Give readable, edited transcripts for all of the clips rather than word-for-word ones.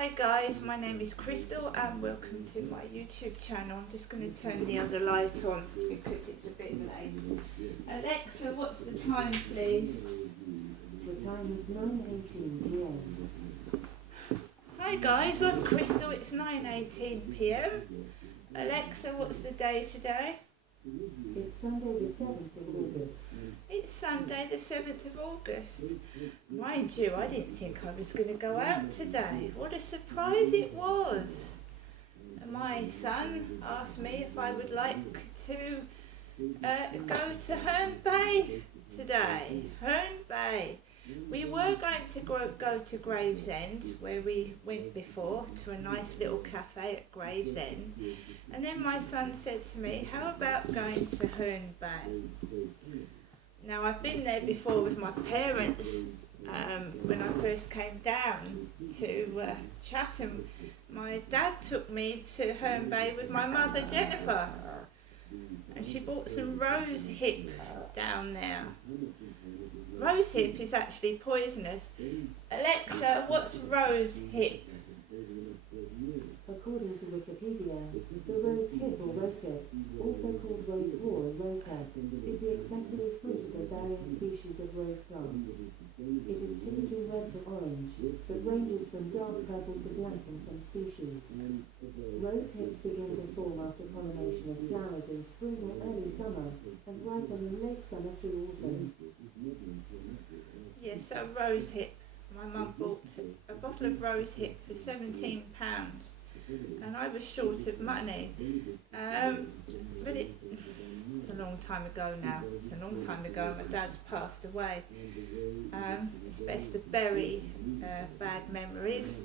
Hi guys, my name is Crystal and welcome to my YouTube channel. I'm just going to turn the other light on because it's a bit late. Alexa, what's the time please? The time is 9:18 p.m. Hi guys, I'm Crystal, it's 9:18 p.m. Alexa, what's the day today? It's Sunday the 7th of August. It's Sunday the 7th of August. Mind you, I didn't think I was going to go out today. What a surprise it was. My son asked me if I would like to go to Herne Bay today. Herne Bay. We were going to go to Gravesend, where we went before, to a nice little cafe at Gravesend. And then my son said to me, how about going to Herne Bay? Now, I've been there before with my parents when I first came down to Chatham. My dad took me to Herne Bay with my mother, Jennifer. And she bought some rose hip down there. Rose hip is actually poisonous. Alexa, what's rose hip? According to Wikipedia, the rose hip or rosehip, also called rose wall or rosehip, is the accessory fruit of the varying species of rose plant. It is typically red to orange, but ranges from dark purple to black in some species. Rose hips begin to form after pollination of flowers in spring or early summer and ripen in late summer through autumn. Yes, so rose hip. My mum bought a bottle of rose hip for £17 and I was short of money. But it's a long time ago now. It's a long time ago. My dad's passed away. It's best to bury bad memories.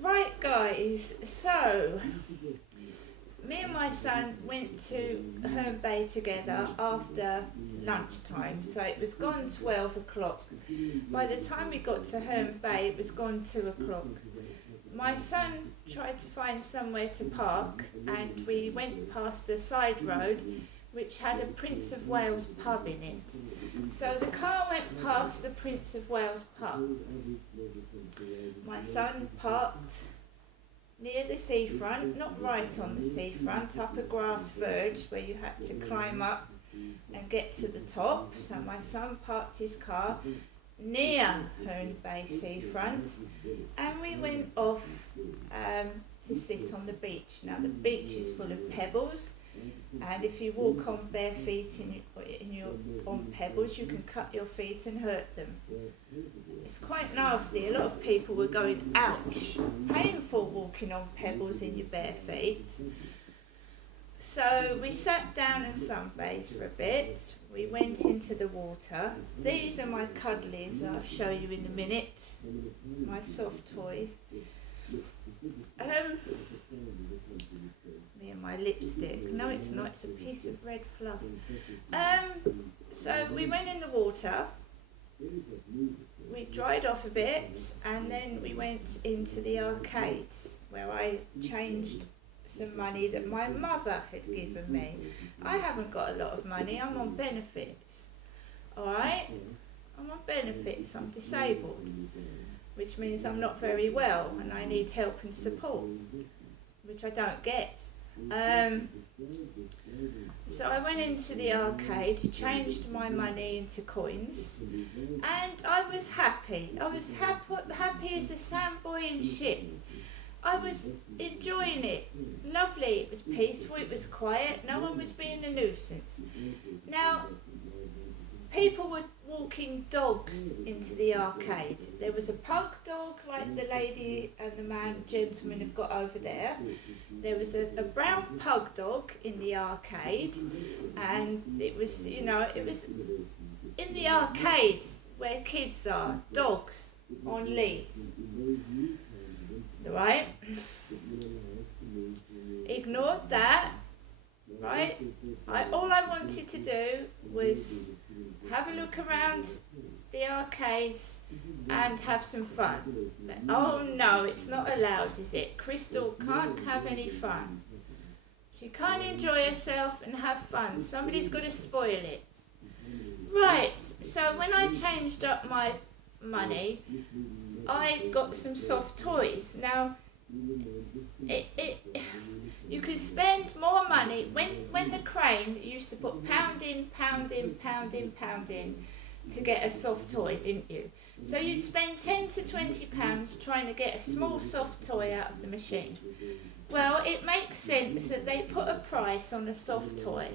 Right guys, so me and my son went to Herne Bay together after lunchtime, so it was gone 12 o'clock. By the time we got to Herne Bay, it was gone 2 o'clock. My son tried to find somewhere to park, and we went past the side road which had a Prince of Wales pub in it. So the car went past the Prince of Wales pub. My son parked near the seafront, not right on the seafront, up a grass verge where you had to climb up and get to the top. So my son parked his car near Herne Bay seafront and we went off to sit on the beach. Now the beach is full of pebbles, and if you walk on bare feet on pebbles, you can cut your feet and hurt them. It's quite nasty. A lot of people were going, ouch, painful walking on pebbles in your bare feet. So we sat down and sunbathed for a bit. We went into the water. These are my cuddlies, I'll show you in a minute. My soft toys. Me and my lipstick. No, it's not. It's a piece of red fluff. So we went in the water. We dried off a bit, and then we went into the arcades where I changed some money that my mother had given me. I haven't got a lot of money. I'm on benefits. Alright? I'm on benefits. I'm disabled, which means I'm not very well and I need help and support, which I don't get. So I went into the arcade, changed my money into coins, and I was happy. I was happy as a sandboy in shit. I was enjoying it. Lovely. It was peaceful. It was quiet. No one was being a nuisance. Now, people were walking dogs into the arcade. There was a pug dog like the lady and the gentleman have got over there. There was a brown pug dog in the arcade, and it was, it was in the arcades where kids are, dogs on leads. Right? Ignored that. Right? All I wanted to do was have a look around the arcades and have some fun. But, oh no, it's not allowed, is it? Crystal can't have any fun. She can't enjoy herself and have fun. Somebody's got to spoil it. Right, so when I changed up my money, I got some soft toys. Now, you could spend more money. When the crane used to put pound in to get a soft toy, didn't you? So you'd spend £10 to £20 trying to get a small soft toy out of the machine. Well, it makes sense that they put a price on a soft toy.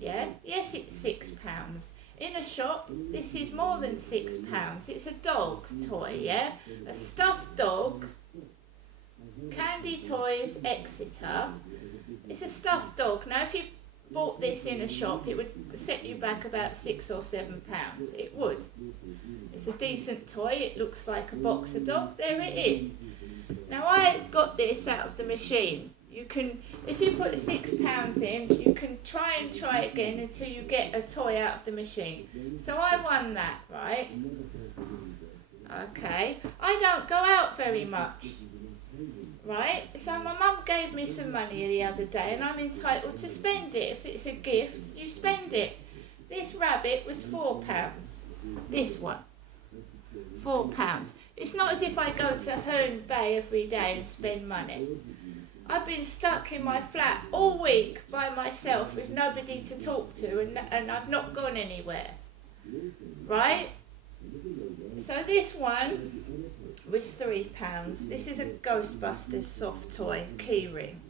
Yeah, yes, it's £6. In a shop, this is more than £6. It's a dog toy, yeah? A stuffed dog, Candy Toys, Exeter. It's a stuffed dog. Now, if you bought this in a shop, it would set you back about £6 or £7. It would. It's a decent toy. It looks like a boxer dog. There it is. Now, I got this out of the machine. You can, if you put £6 in, you can try again until you get a toy out of the machine. So I won that, right? Okay. I don't go out very much, right? So my mum gave me some money the other day and I'm entitled to spend it. If it's a gift, you spend it. This rabbit was £4. This one. £4. It's not as if I go to Herne Bay every day and spend money. I've been stuck in my flat all week by myself with nobody to talk to and I've not gone anywhere. Right? So this one was £3. This is a Ghostbusters soft toy keyring.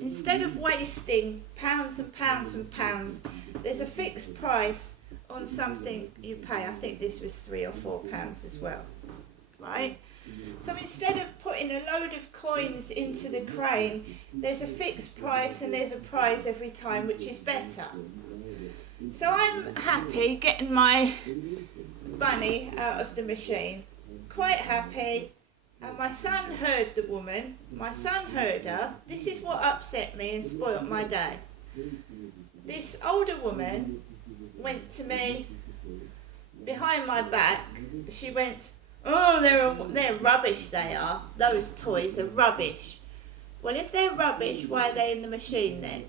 Instead of wasting pounds and pounds and pounds, there's a fixed price on something you pay. I think this was £3 or £4 as well. Right? So instead of putting a load of coins into the crane, there's a fixed price and there's a prize every time, which is better. So I'm happy getting my bunny out of the machine, quite happy. And my son heard the woman, my son heard her. This is what upset me and spoilt my day. This older woman went to me behind my back. She went, "Oh, they're rubbish, they are. Those toys are rubbish." Well, if they're rubbish, why are they in the machine then?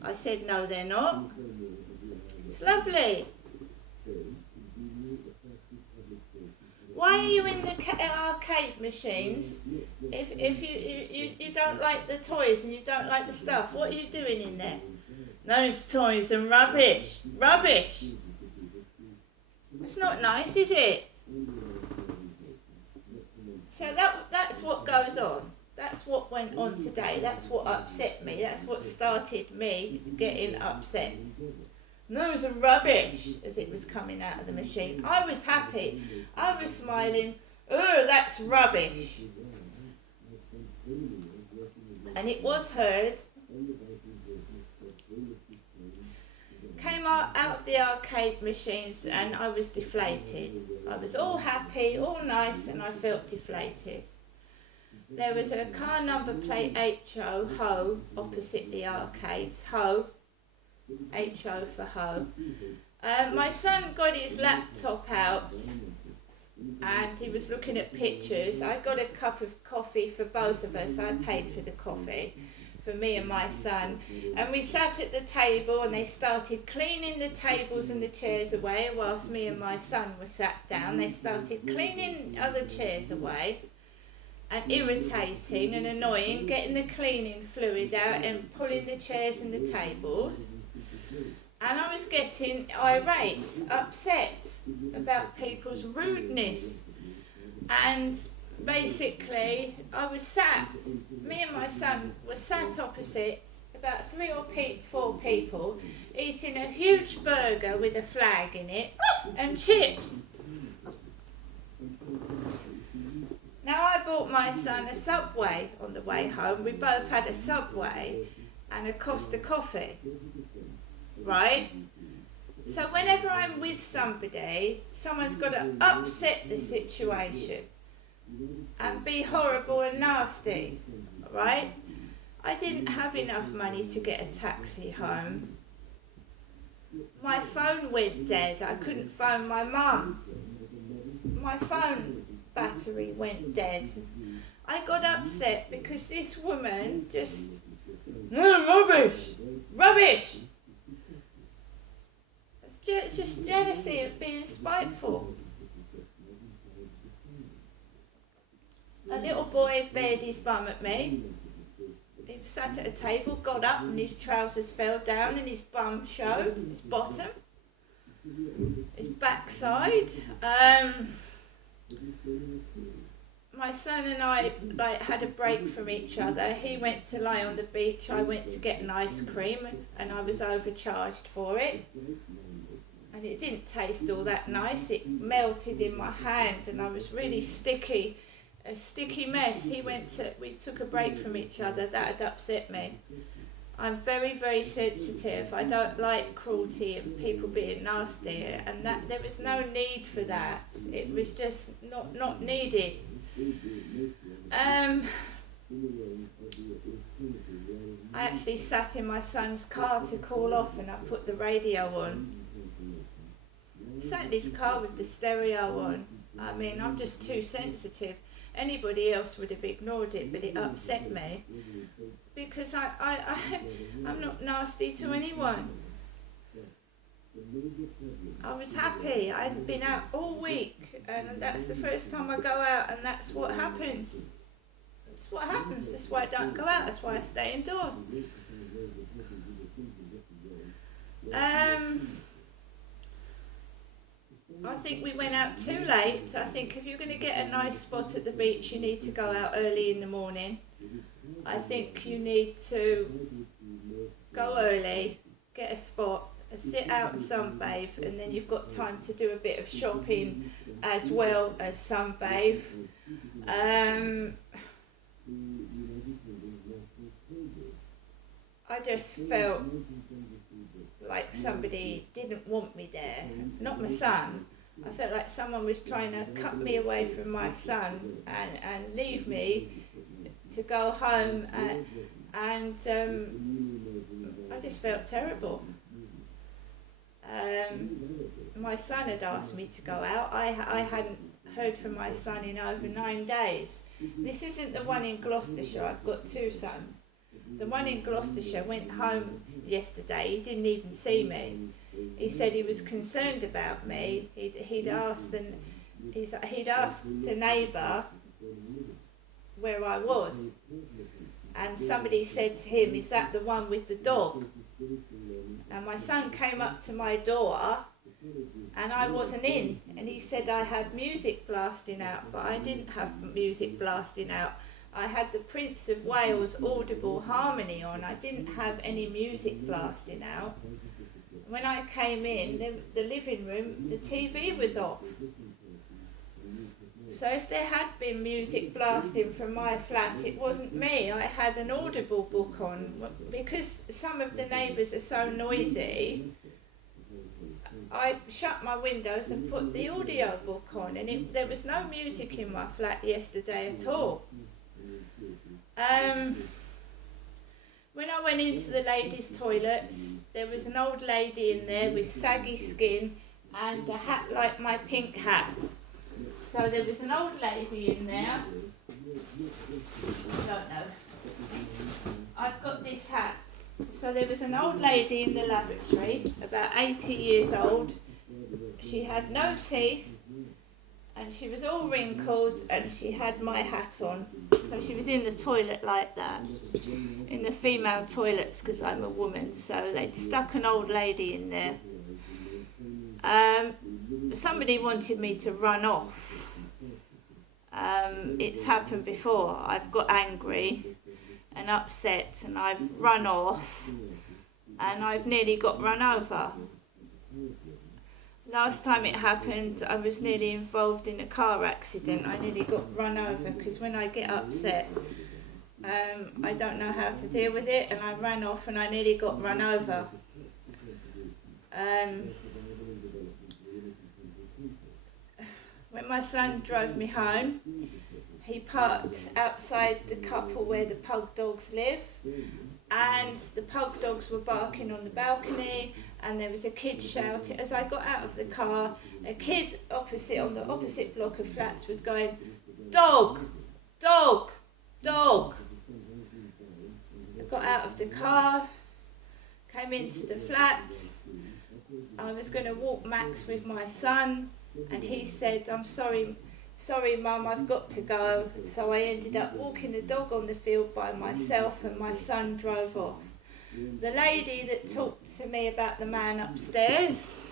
I said, "No, they're not. It's lovely. Why are you in the arcade machines if you don't like the toys and you don't like the stuff? What are you doing in there?" "Those toys are rubbish. Rubbish." It's not nice, is it? So that's what goes on. That's what went on today. That's what upset me. That's what started me getting upset. "Those are rubbish," as it was coming out of the machine. I was happy. I was smiling. "Oh, that's rubbish." And it was heard. Came out of the arcade machines and I was deflated. I was all happy, all nice, and I felt deflated. There was a car number plate HO, Ho, opposite the arcades. Ho, HO for Ho. My son got his laptop out and he was looking at pictures. I got a cup of coffee for both of us. I paid for the coffee for me and my son, and we sat at the table and they started cleaning the tables and the chairs away whilst me and my son were sat down. They started cleaning other chairs away and irritating and annoying, getting the cleaning fluid out and pulling the chairs and the tables. And I was getting irate, upset about people's rudeness. And basically, I was sat, me and my son were sat opposite about 3 or 4 people eating a huge burger with a flag in it and chips. Now I bought my son a Subway on the way home. We both had a Subway and a Costa coffee, right? So whenever I'm with somebody, someone's got to upset the situation and be horrible and nasty, right? I didn't have enough money to get a taxi home. My phone went dead. I couldn't phone my mum. My phone battery went dead. I got upset because this woman just, "No, rubbish, rubbish." It's just jealousy of being spiteful. little boy bared his bum at me. He sat at a table, got up, and his trousers fell down, and his bum showed, his bottom, his backside. My son and I had a break from each other. He went to lie on the beach, I went to get an ice cream, and I was overcharged for it. And it didn't taste all that nice. It melted in my hand, and I was really sticky, a sticky mess. We took a break from each other. That had upset me. I'm very, very sensitive. I don't like cruelty and people being nasty, and that there was no need for that. It was just not needed. I actually sat in my son's car to cool off, and I put the radio on. Sat in his car with the stereo on. I mean, I'm just too sensitive. Anybody else would have ignored it, but it upset me because I'm not nasty to anyone. I was happy. I hadn't been out all week, and that's the first time I go out, and that's what happens. That's what happens. That's why I don't go out. That's why I stay indoors. I think we went out too late. I think if you're going to get a nice spot at the beach, you need to go out early in the morning. I think you need to go early, get a spot, sit out and sunbathe, and then you've got time to do a bit of shopping as well as sunbathe. I just felt like somebody didn't want me there, not my son. I felt like someone was trying to cut me away from my son and leave me to go home, and I just felt terrible. My son had asked me to go out. I hadn't heard from my son in over 9 days. This isn't the one in Gloucestershire. I've got two sons. The one in Gloucestershire went home yesterday. He didn't even see me. He said he was concerned about me. He'd asked the neighbour where I was, and somebody said to him, "Is that the one with the dog?" And my son came up to my door, and I wasn't in, and he said I had music blasting out, but I didn't have music blasting out. I had the Prince of Wales Audible Harmony on. I didn't have any music blasting out. When I came in, the living room, the TV was off. So if there had been music blasting from my flat, it wasn't me. I had an Audible book on. Because some of the neighbours are so noisy, I shut my windows and put the audio book on, and there was no music in my flat yesterday at all. When I went into the ladies' toilets, there was an old lady in there with saggy skin and a hat like my pink hat. So there was an old lady in there. I don't know. I've got this hat. So there was an old lady in the lavatory, about 80 years old. She had no teeth, and she was all wrinkled, and she had my hat on. So she was in the toilet like that, in the female toilets, because I'm a woman. So they'd stuck an old lady in there. Somebody wanted me to run off. It's happened before. I've got angry and upset, and I've run off, and I've nearly got run over. Last time it happened, I was nearly involved in a car accident. I nearly got run over because when I get upset, I don't know how to deal with it, and I ran off and I nearly got run over. When my son drove me home, he parked outside the couple where the pug dogs live, and the pug dogs were barking on the balcony, and there was a kid shouting. As I got out of the car, a kid on the opposite block of flats was going, "Dog, dog, dog." I got out of the car, came into the flat. I was going to walk Max with my son, and he said, "I'm sorry, Sorry mum, I've got to go. So I ended up walking the dog on the field by myself and my son drove off. The lady that talked to me about the man upstairs